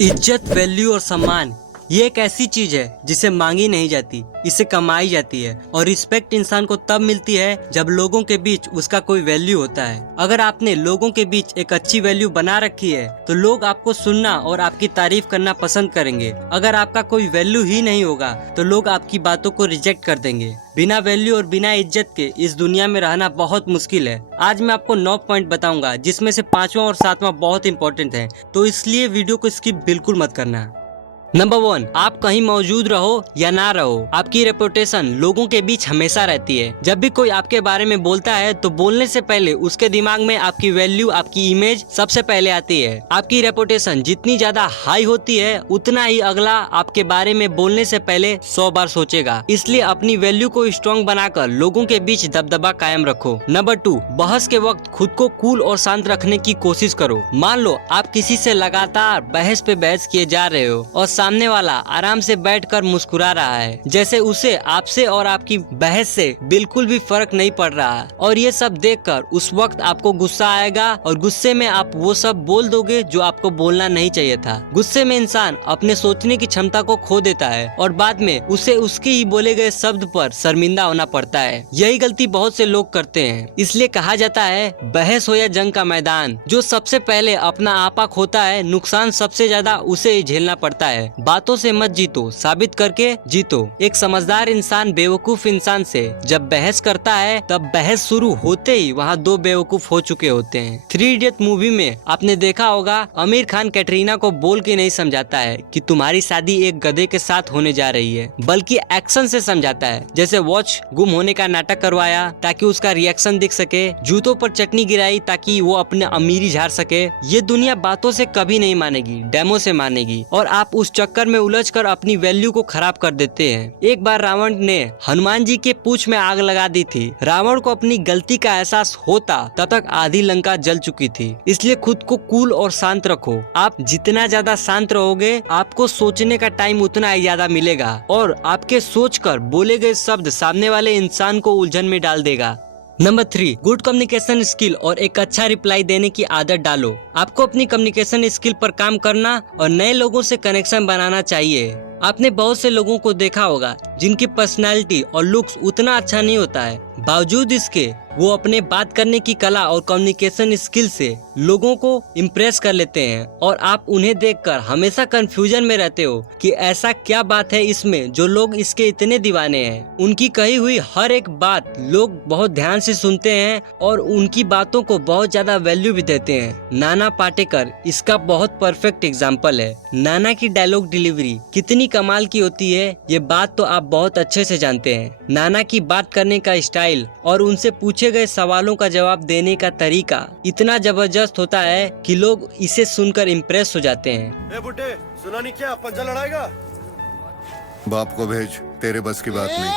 इज्जत, वैल्यू और सम्मान ये एक ऐसी चीज है जिसे मांगी नहीं जाती, इसे कमाई जाती है। और रिस्पेक्ट इंसान को तब मिलती है जब लोगों के बीच उसका कोई वैल्यू होता है। अगर आपने लोगों के बीच एक अच्छी वैल्यू बना रखी है तो लोग आपको सुनना और आपकी तारीफ करना पसंद करेंगे। अगर आपका कोई वैल्यू ही नहीं होगा तो लोग आपकी बातों को रिजेक्ट कर देंगे। बिना वैल्यू और बिना इज्जत के इस दुनिया में रहना बहुत मुश्किल है। आज मैं आपको 9 पॉइंट बताऊंगा जिसमें से 5वां और 7वां बहुत इंपॉर्टेंट है, तो इसलिए वीडियो को स्किप बिल्कुल मत करना। नंबर 1, आप कहीं मौजूद रहो या ना रहो, आपकी रेपुटेशन लोगों के बीच हमेशा रहती है। जब भी कोई आपके बारे में बोलता है तो बोलने से पहले उसके दिमाग में आपकी वैल्यू, आपकी इमेज सबसे पहले आती है। आपकी रेपुटेशन जितनी ज्यादा हाई होती है उतना ही अगला आपके बारे में बोलने से पहले 100 बार सोचेगा। इसलिए अपनी वैल्यू को स्ट्रॉन्ग बनाकर लोगों के बीच दबदबा कायम रखो। नंबर 2, बहस के वक्त खुद को कूल और शांत रखने की कोशिश करो। मान लो आप किसी से लगातार बहस पे बहस किए जा रहे हो और सामने वाला आराम से बैठकर मुस्कुरा रहा है, जैसे उसे आपसे और आपकी बहस से बिल्कुल भी फर्क नहीं पड़ रहा। और ये सब देखकर उस वक्त आपको गुस्सा आएगा और गुस्से में आप वो सब बोल दोगे जो आपको बोलना नहीं चाहिए था। गुस्से में इंसान अपने सोचने की क्षमता को खो देता है और बाद में उसे उसके ही बोले गए शब्द पर शर्मिंदा होना पड़ता है। यही गलती बहुत से लोग करते हैं। इसलिए कहा जाता है, बहस हो या जंग का मैदान, जो सबसे पहले अपना आपा खोता है, नुकसान सबसे ज्यादा उसे ही झेलना पड़ता है। बातों से मत जीतो, साबित करके जीतो। एक समझदार इंसान बेवकूफ इंसान से जब बहस करता है तब बहस शुरू होते ही वहाँ 2 बेवकूफ हो चुके होते हैं। 3 इडियट मूवी में आपने देखा होगा, आमिर खान कैटरीना को बोल के नहीं समझाता है कि तुम्हारी शादी एक गधे के साथ होने जा रही है, बल्कि एक्शन से समझाता है। जैसे वॉच गुम होने का नाटक करवाया ताकि उसका रिएक्शन दिख सके, जूतों पर चटनी गिराई ताकि वो अपने अमीरी झाड़ सके। ये दुनिया बातों से कभी नहीं मानेगी, डेमो से मानेगी। और आप उस चक्कर में उलझकर अपनी वैल्यू को खराब कर देते हैं। एक बार रावण ने हनुमान जी के पूंछ में आग लगा दी थी। रावण को अपनी गलती का एहसास होता तब तक आधी लंका जल चुकी थी। इसलिए खुद को कूल और शांत रखो। आप जितना ज्यादा शांत रहोगे आपको सोचने का टाइम उतना ही ज्यादा मिलेगा और आपके सोचकर बोले गए शब्द सामने वाले इंसान को उलझन में डाल देगा। नंबर 3, गुड कम्युनिकेशन स्किल और एक अच्छा रिप्लाई देने की आदत डालो। आपको अपनी कम्युनिकेशन स्किल पर काम करना और नए लोगों से कनेक्शन बनाना चाहिए। आपने बहुत से लोगों को देखा होगा जिनकी पर्सनालिटी और लुक्स उतना अच्छा नहीं होता है, बावजूद इसके वो अपने बात करने की कला और कम्युनिकेशन स्किल से लोगों को इम्प्रेस कर लेते हैं। और आप उन्हें देखकर हमेशा कंफ्यूजन में रहते हो कि ऐसा क्या बात है इसमें जो लोग इसके इतने दीवाने हैं। उनकी कही हुई हर एक बात लोग बहुत ध्यान से सुनते हैं और उनकी बातों को बहुत ज्यादा वैल्यू भी देते हैं। नाना पाटेकर इसका बहुत परफेक्ट एग्जाम्पल है। नाना की डायलॉग डिलीवरी कितनी कमाल की होती है ये बात तो आप बहुत अच्छे से जानते हैं। नाना की बात करने का स्टाइल और उनसे पूछे गए सवालों का जवाब देने का तरीका इतना जबरदस्त होता है कि लोग इसे सुनकर इम्प्रेस हो जाते हैं। ए बुड्ढे, सुना नहीं क्या पंजा लड़ाएगा? बाप को भेज, तेरे बस की बात नहीं।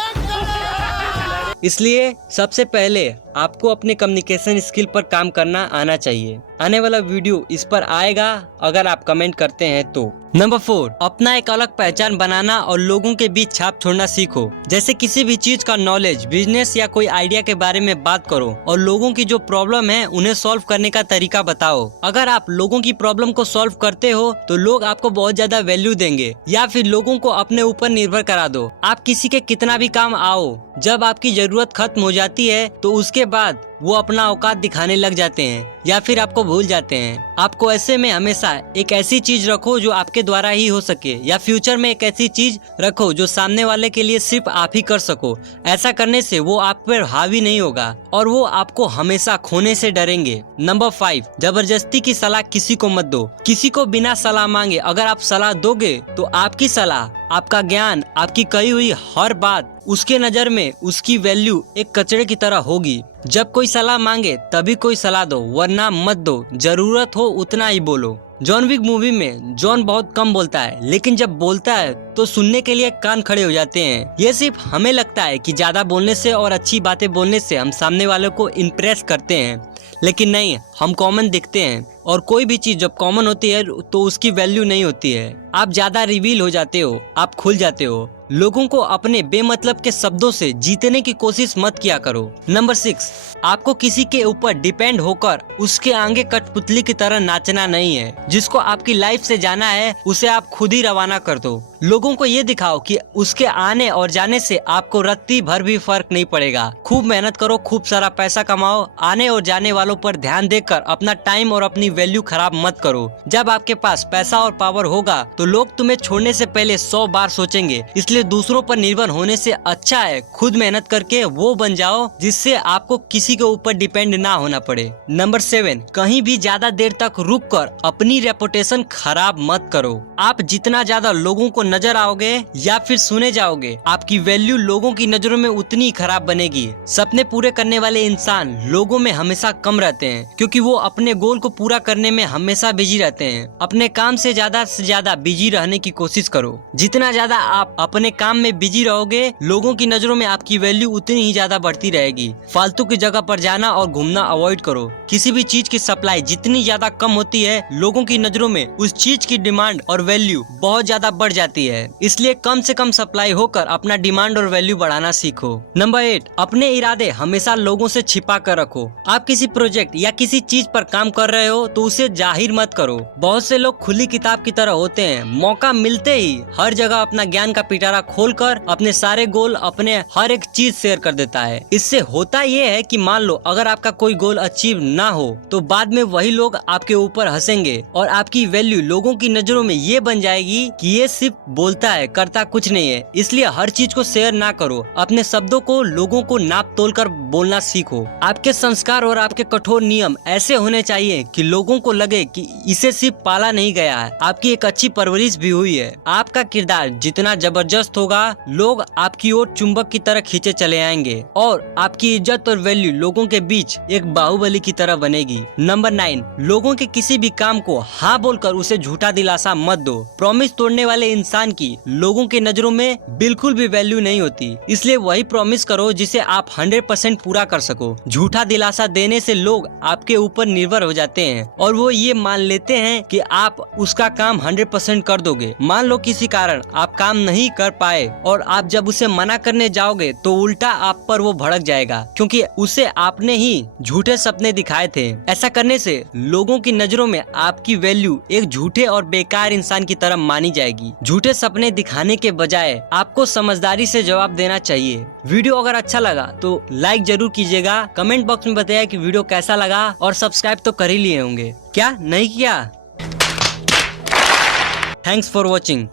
इसलिए सबसे पहले आपको अपने कम्युनिकेशन स्किल पर काम करना आना चाहिए। आने वाला वीडियो इस पर आएगा अगर आप कमेंट करते हैं तो। नंबर 4, अपना एक अलग पहचान बनाना और लोगों के बीच छाप छोड़ना सीखो। जैसे किसी भी चीज का नॉलेज, बिजनेस या कोई आइडिया के बारे में बात करो और लोगों की जो प्रॉब्लम है उन्हें सॉल्व करने का तरीका बताओ। अगर आप लोगों की प्रॉब्लम को सॉल्व करते हो तो लोग आपको बहुत ज्यादा वैल्यू देंगे। या फिर लोगों को अपने ऊपर निर्भर करा दो। आप किसी के कितना भी काम आओ, जब आपकी जरूरत खत्म हो जाती है तो उसके बाद वो अपना औकात दिखाने लग जाते हैं या फिर आपको भूल जाते हैं। आपको ऐसे में हमेशा एक ऐसी चीज रखो जो आपके द्वारा ही हो सके, या फ्यूचर में एक ऐसी चीज रखो जो सामने वाले के लिए सिर्फ आप ही कर सको। ऐसा करने से वो आप पर हावी नहीं होगा और वो आपको हमेशा खोने से डरेंगे। नंबर 5, जबरदस्ती की सलाह किसी को मत दो। किसी को बिना सलाह मांगे अगर आप सलाह दोगे तो आपकी सलाह, आपका ज्ञान, आपकी कही हुई हर बात उसके नजर में उसकी वैल्यू एक कचरे की तरह होगी। जब कोई सलाह मांगे तभी कोई सलाह दो, वरना मत दो। जरूरत हो उतना ही बोलो। जॉन विक मूवी में जॉन बहुत कम बोलता है, लेकिन जब बोलता है तो सुनने के लिए कान खड़े हो जाते हैं। ये सिर्फ हमें लगता है कि ज्यादा बोलने से और अच्छी बातें बोलने से हम सामने वालों को इम्प्रेस करते हैं, लेकिन नहीं, हम कॉमन दिखते हैं। और कोई भी चीज जब कॉमन होती है तो उसकी वैल्यू नहीं होती है। आप ज्यादा रिवील हो जाते हो, आप खुल जाते हो। लोगों को अपने बेमतलब के शब्दों से जीतने की कोशिश मत किया करो। नंबर 6, आपको किसी के ऊपर डिपेंड होकर उसके आगे कठपुतली की तरह नाचना नहीं है। जिसको आपकी लाइफ से जाना है उसे आप खुद ही रवाना कर दो। लोगों को ये दिखाओ कि उसके आने और जाने से आपको रत्ती भर भी फर्क नहीं पड़ेगा। खूब मेहनत करो, खूब सारा पैसा कमाओ, आने और जाने वालों पर ध्यान देकर अपना टाइम और अपनी वैल्यू खराब मत करो। जब आपके पास पैसा और पावर होगा तो लोग तुम्हें छोड़ने से पहले 100 बार सोचेंगे। इसलिए दूसरों पर निर्भर होने से अच्छा है खुद मेहनत करके वो बन जाओ जिससे आपको किसी के ऊपर डिपेंड ना होना पड़े। नंबर 7, कहीं भी ज्यादा देर तक रुक कर अपनी रेपुटेशन खराब मत करो। आप जितना ज्यादा लोगों को नजर आओगे या फिर सुने जाओगे, आपकी वैल्यू लोगों की नजरों में उतनी खराब बनेगी। सपने पूरे करने वाले इंसान लोगों में हमेशा कम रहते हैं क्योंकि वो अपने गोल को पूरा करने में हमेशा बिजी रहते हैं। अपने काम से ज्यादा बिजी रहने की कोशिश करो। जितना ज्यादा आप अपने काम में बिजी रहोगे, लोगों की नजरों में आपकी वैल्यू उतनी ही ज्यादा बढ़ती रहेगी। फालतू की जगह पर जाना और घूमना अवॉइड करो। किसी भी चीज की सप्लाई जितनी ज्यादा कम होती है, लोगों की नजरों में उस चीज की डिमांड और वैल्यू बहुत ज्यादा बढ़ जाती है। इसलिए कम से कम सप्लाई होकर अपना डिमांड और वैल्यू बढ़ाना सीखो। नंबर 8, अपने इरादे हमेशा लोगों से छिपा कर रखो। आप किसी प्रोजेक्ट या किसी चीज पर काम कर रहे हो तो उसे जाहिर मत करो। बहुत से लोग खुली किताब की तरह होते हैं, मौका मिलते ही हर जगह अपना ज्ञान का पिटारा खोलकर अपने सारे गोल, अपने हर एक चीज शेयर कर देता है। इससे होता ये है कि मान लो अगर आपका कोई गोल अचीव ना हो तो बाद में वही लोग आपके ऊपर हंसेंगे और आपकी वैल्यू लोगों की नजरों में ये बन जाएगी कि ये सिर्फ बोलता है, करता कुछ नहीं है। इसलिए हर चीज को शेयर ना करो। अपने शब्दों को लोगों को नाप तोल कर बोलना सीखो। आपके संस्कार और आपके कठोर नियम ऐसे होने चाहिए कि लोगों को लगे कि इसे सिर्फ पाला नहीं गया है, आपकी एक अच्छी परवरिश भी हुई है। आपका किरदार जितना जबरदस्त होगा, लोग आपकी ओर चुंबक की तरह खींचे चले आएंगे और आपकी इज्जत और वैल्यू लोगों के बीच एक बाहुबली की तरह बनेगी। नंबर 9, लोगों के किसी भी काम को हाँ बोलकर उसे झूठा दिलासा मत दो। प्रॉमिस तोड़ने वाले इंसान की लोगों की नजरों में बिल्कुल भी वैल्यू नहीं होती। इसलिए वही प्रॉमिस करो जिसे आप 100% पूरा कर सको। झूठा दिलासा देने से लोग आपके ऊपर निर्भर हो जाते हैं और वो ये मान लेते हैं कि आप उसका काम 100% कर दोगे। मान लो किसी कारण आप काम नहीं कर पाए और आप जब उसे मना करने जाओगे तो उल्टा आप पर वो भड़क जाएगा क्योंकि उसे आपने ही झूठे सपने दिखाए थे। ऐसा करने से लोगों की नजरों में आपकी वैल्यू एक झूठे और बेकार इंसान की तरह मानी जाएगी। झूठे सपने दिखाने के बजाय आपको समझदारी से जवाब देना चाहिए। वीडियो अगर अच्छा लगा तो लाइक जरूर कीजिएगा। कमेंट बॉक्स में बताइए कि वीडियो कैसा लगा और सब्सक्राइब तो कर ही लिए होंगे। क्या नहीं किया? Thanks for watching.